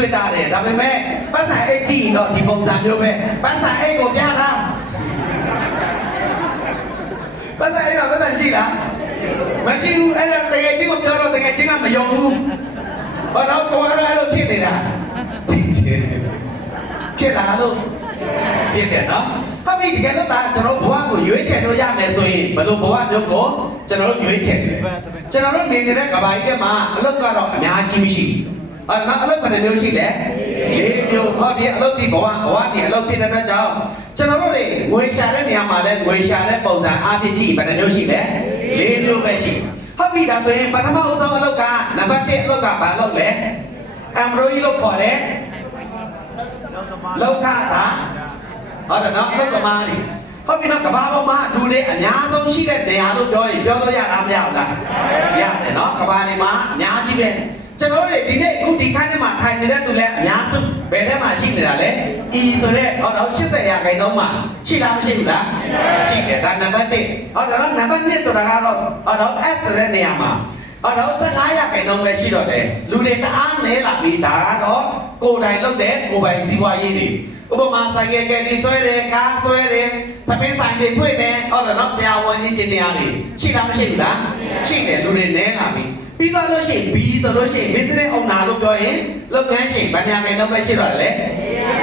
ွှေတာတယ်ဒါပေမဲ့ပတ်စံအိတ်ကြည့်တော့ဒီပုံစံမျိုးပဲပတ်စံအိတ်ကိုပြတာပတ်စံအိတ်ကပတ်စံရှိလားမရှိဘူးအဲ့ဒါတကယ်ချင်းကိုပြောတော့တကယ်ချင်းကမယုံဘူးဘာတော့ကိုယ်ကအဲ့လိုဖြစ်နေတာဖြစ်တာလို့ဖြစ်တယ်နော်ဟုတ်ပြီဒီကနေ့တော့ကျွန်တော်ဘဝကိုရွေးချယ်လို့ရမယ်ဆိုရင်ဘယ်လိုဘဝမျိုးကိုကျွန်တော်တို့ရွေးချယ်တယ်ကျွန်တော်တို့နေနေတဲ့ကဘာကြီးထဲမှာအလုပ်ကတော့အများကြီးမရှိဘူးအဲ့တော့အလုပ်ဘယ်နှမျိုးရှိလဲ၄မျိုးဟောဒီအလုပ်ဒီဘဝဒီအလုပ်ဖြစ်တဲ့အတွက်ကြောင့်ကျွန်တော်တို့တွေငွေရှာတဲ့နေရာမှာလဲငွေရှာတဲ့ပုံစံအပြည့်ကြည့်ဘယ်နှမျိုးရှိလဲ၄မျိုးပဲရှိဟုတ်ပြီဒါဆိုရင်ပထမအဆုံးအလုပ်ကနံပါတ်1အလုပ်ကဘာလုပ်လဲအမ်ဘရိုကြီးလို့ခေါ်တယ်လောက်ခစာဟုတ်တယ်နော်အလုပ်သမားတွေဟုတ်ပြီနော်ကဘာပေါ်မှာလူတွေအများဆုံးရှိတဲ့နေရာလို့ပြောရင်ပြောလို့ရတာမရဘူးလားရတယ်နော်ကဘာတွေမှာအများကြီးပဲကျွန်တော်တို့ဒီနေ့အခုဒီခန်းထဲမှာထိုင်နေတဲ့သူလည်းအများစုဘယ်ထဲမှာရှိနေတာလဲ E ဆိုတဲ့ဟောတော့80ရာခိုင်နှုန်းမှာရှိလားမရှိဘူးလားရှိတယ်ဒါနံပါတ်1ဟောတော့နံပါတ်2ဆိုတာကတော့ဟောတော့ S ဆိုတဲ့နေရာမှာဟောတော့15ရာခိုင်နှုန်းပဲရှိတော့တယ်လူတွေတအားနည်းလာပြီဒါကတော့ကိုယ်တိုင်လုပ်တဲ့ကိုယ်ပိုင်စီးပွားရေးတွေဥပမာဆိုင်ကယ်ကယ်ရီဆွဲတယ်ကားဆွဲတယ်သမင်းဆိုင်တွေဖွင့်တယ်ဟောတော့ဆရာဝန်ကြီးကျင်နေရတယ်ရှိလားမရှိဘူးလားရှိတယ်လူတွေနည်းလာပြီပြီးတော့လို့ရှိရင် B ဆိုလို့ရှိရင် business owner လို့ပြောရင်လုပ်ငန်းရှင်ဗဏ္ဍာခိုင်နှုန်းပဲရှိတော့တယ်လေ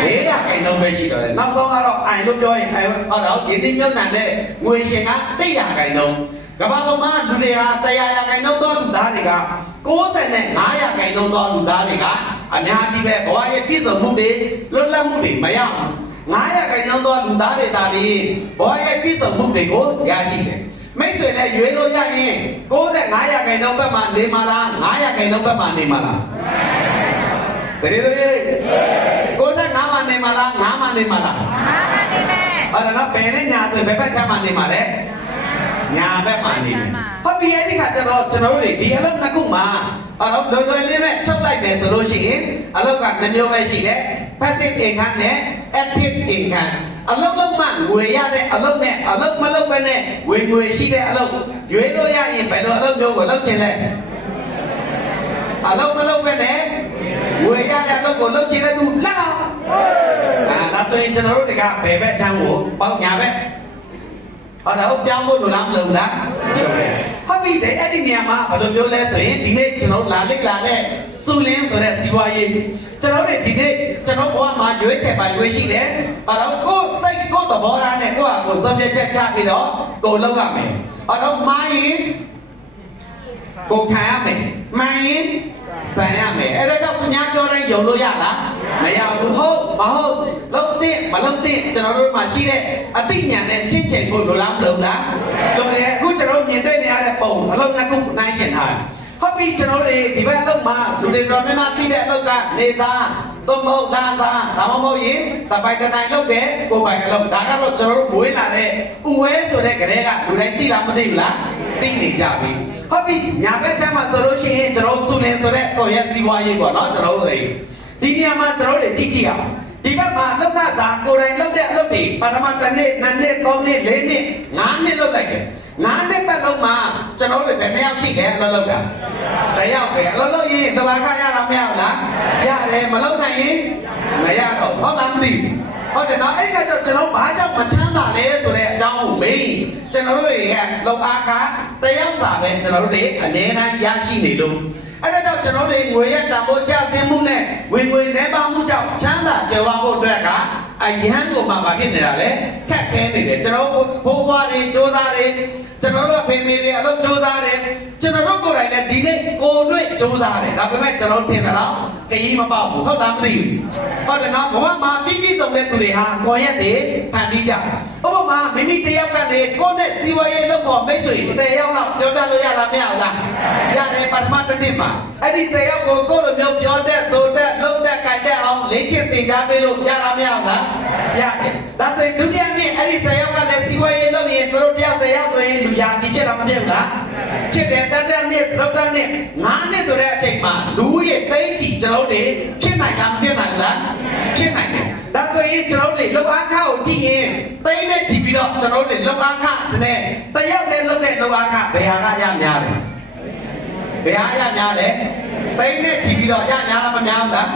400ခိုင်နှုန်းပဲရှိတော့တယ်နောက်ဆုံးကတော့ I လို့ပြောရင်ဟောတော့ဒီတိမြုပ်နှံတဲ့ငွေရှင်က100ခိုင်နှုန်းကမ္ဘာပေါ်မှာလူတွေဟာ100ရာခိုင်နှုန်းသောလူသားတွေက95ရာခိုင်နှုန်းသောလူသားတွေကအများကြီးပဲဘဝရဲ့ပြည့်စုံမှုတွေလွတ်လပ်မှုတွေမရဘူး9ရာခိုင်နှုန်းသောလူသားတွေဒါတွေဘဝရဲ့ပြည့်စုံမှုတွေကိုရရှိတယ်မိတ်ဆွေလည်းရွေးလို့ရရင်95ရာခိုင်နှုန်းဘက်မှာနေမှာလား9ရာခိုင်နှုန်းဘက်မှာနေမှာလားဘယ်လိုလဲ95မှာနေမှာလား9မှာနေမှာလား9မှာနေမယ်ဟောတော့ဘယ်နဲ့ညာဆိုဘယ်ဘက်ချမ်းမှာနေမှာလဲညာဘက်မှာနေတယ်ဟုတ်ပြီအဲ့ဒီခါကျတော့ကျွန်တော်တို့ဒီအလုပ်နှစ်ခုမှာအဲ့တော့လွယ်လွယ်လေးနဲ့ချုပ်လိုက်တယ်ဆိုလို့ရှိရင်အလုပ်က2မျိုးပဲရှိတယ် passive income နဲ့ active income အလုပ်လုပ်မှငွေရတဲ့အလုပ်နဲ့အလုပ်မလုပ်ဘဲနဲ့ဝင်ငွေရှိတဲ့အလုပ်ရွေးလို့ရရင်ဘယ်လိုအလုပ်မျိုးကိုလုပ်ချင်လဲအလုပ်မလုပ်ဘဲနဲ့ငွေရတဲ့အလုပ်ကိုလုပ်ချင်တဲ့သူလက်တော့ဒါဆိုရင်ကျွန်တော်တို့တွေကဘယ်ဘက်ချမ်းကိုပေါက်ညာဘက်ဟောတော့ပြောင်းဖို့လိုလားမလိုလားဟုတ်ပြီအဲ့ဒီနေရာမှာဘယ်လိုမျိုးလဲဆိုရင်ဒီနေ့ကျွန်တော်လာလိမ့်လာတဲ့စုလင်းဆိုတဲ့စီးပွားရေးကျွန်တော်တို့ဒီနေ့ကျွန်တော်ဘဝမှာရွေးချယ်ပါရွေးရှိတယ်ဟောတော့ကိုယ်စိတ်ကိုယ်သဘောထားနဲ့ကိုယ့်ဟာကိုယ်စွန့်ပြတ်ချက်ချပြီးတော့ကိုယ်လုပ်ရမယ်ဟောတော့မိုင်းရင်ကိုယ်ခံရမယ်မိုင်းရင်ဆန်ရမယ်အဲ့ဒါကြောင့်သူများပြောတိုင်းယုံလို့ရလားမရဘူးဟုတ်မဟုတ်လုံးတဲ့မလုံးတဲ့ကျွန်တော်တို့မှာရှိတဲ့အသိဉာဏ်နဲ့ချစ်ချင်ဖို့လိုလားမလိုလားလိုတယ်အခုကျွန်တော်မြင်တွေ့နေရတဲ့ပုံအလုံးနှစ်ခုနိုင်ရှင်ထားဟုတ်ပြီကျွန်တော်တို့ဒီဘက်အလုပ်မှာလူတွေတော်များများသိတဲ့အလုပ်ကနေစားသို့မဟုတ်လာစားဒါမှမဟုတ်ရင်တပိုင်တိုင်းလုပ်တယ်ကိုယ်ပိုင်အလုပ်ဒါကတော့ကျွန်တော်တို့မွေးလာတဲ့ဥဝဲဆိုတဲ့ကလေးကလူတိုင်းသိလားမသိဘူးလားသိနေကြပြီဟုတ်ပြီညာဘက်ချမ်းမှာဆိုလို့ရှိရင်ကျွန်တော်စုလင်းဆိုတဲ့တော်ရဲ့စီးပွားရေးပေါ့နော်ကျွန်တော်တို့ဒီနေရာမှာကျွန်တော်တို့ကြည့်ကြည့်အောင်ဒီဘက်မှာလောက်ကစားကိုယ်တိုင်လုပ်တဲ့အလုပ်တွေပထမတစ်နှစ်နှစ်နှစ်သုံးနှစ်လေးနှစ်5နှစ်လုပ်လိုက်တယ်5နှစ်ပတ်လုံးမှာကျွန်တော်တို့ဘယ်နှယောက်ရှိတယ်အလုပ်လုပ်တာတယောက်ပဲအလုပ်လုပ်ရင်တဘာခရတာမရဘူးလားရတယ်မလုပ်နိုင်ရင်မရတော့ဟုတ်လားမသိဘူးဟုတ်တယ်နော်အဲ့ကကြောင့်ကျွန်တော်ဘာကြောင့်မချမ်းသာလဲဆိုတဲ့အကြောင်းကိုမေးကျွန်တော်တို့ရဲ့လောက်အားကတယောက်စာပဲကျွန်တော်တို့တွေအနည်းတိုင်းရရှိနေလို့အဲ့ဒါကြောင့်ကျွန်တော်တို့ငွေရတန်ဖိုးကျဆင်းမှုနဲ့ဝင်ငွေနှဲပါမှုကြောင့်ချမ်းသာကြွယ်ဝဖို့အတွက်ကအရန်ကိုမှမဖြစ်နေတာလေခက်ခဲနေတယ်ကျွန်တော်ဘိုးဘွားတွေစူးစမ်းတယ်ကျွန်တော်တို့ဖေမေတွေအလုပ်စူးစမ်းတယ်ကျွန်တော်တို့ကိုယ်တိုင်လည်းဒီနေ့ကိုယ်တွေ့စူးစမ်းတယ်ဒါပေမဲ့ကျွန်တော်ထင်တယ်လားခရီးမပေါက်ဘူးဟုတ်သားမသိဘူးဟုတ်တယ်နော်ဘဝမှာပြည့်ပြည့်စုံတဲ့သူတွေဟာကိုယ်ရက်တွေဖန်ပြီးကြဥပမာမိမိတယောက်ကနေကိုယ်နဲ့စီဝါရေးလုပ်ဖို့မိတ်ဆွေ10ယောက်လောက်ပြောပြလို့ရလားမရဘူးလားရတယ်ပထမတစ်နှစ်မှာအဲ့ဒီ10ယောက်ကိုကိုယ်လိုမျိုးပြောတဲ့ဆိုတဲ့လုပ်တဲ့ကြိုက်တဲ့အောင်လေ့ကျင့်သင်ကြားပေးလို့ရလားမရဘူးလားရတယ်ဒါဆိုရင်ဒုတိယနှစ်အဲ့ဒီ10ယောက်ကလည်းစီဝါရေးလုပ်ရင်သူတို့တယောက်10ယောက်ဆိုရင်လူရာကြီးဖြစ်တာမဖြစ်ဘူးလားဖြစ်တယ်တက်တဲ့နှစ်စရုပ်တန်းနှစ်9နှစ်ဆိုတဲ့အချိန်မှာလူရဲ့သိန်းချီကျွန်တော်တို့ဖြစ်နိုင်လားမဖြစ်နိုင်ဘူးလားဖြစ်နိုင်တယ်ဒါဆိုရင်ကျွန်တော်တို့လောက်အားခကိုကြည့်ရင်သိန်းနဲ့ကြည့်ပြီးတော့ကျွန်တော်တို့လောက်အားခစနဲ့တယောက်နဲ့လုပ်တဲ့လောက်အားခဘယ်ဟာကရများလဲဘယ်ဟာရများလဲသိန်းနဲ့ကြည့်ပြီးတော့ရများလားမများဘူးလား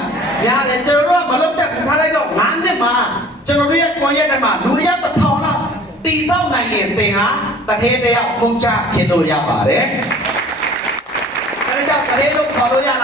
များတယ်ကျွန်တော်တို့ကမလုပ်တတ်ဘူးထားလိုက်တော့9နှစ်မှာကျွန်တော်တို့ရဲ့ကိုရက်ထဲမှာလူအယောက်1000လောက်တီဆောက်နိုင်ရင်သင်ဟာတထဲတယောက်ပုံချဖြစ်လို့ရပါတယ်အဲဒါကြောင့်တထဲလို့ခေါ်လို့ရလား